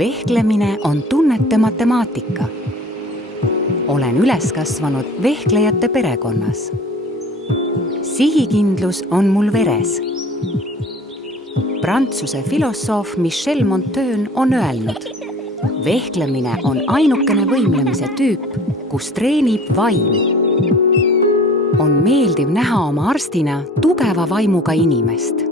Vehklemine on tunnete matemaatika. Olen üles kasvanud vehklejate perekonnas. Sihikindlus on mul veres. Prantsuse filosoof Michel Montaigne on öelnud: vehklemine on ainukene võimlemise tüüp, kus treenib vaim. On meeldiv näha oma arstina tugeva vaimuga inimest.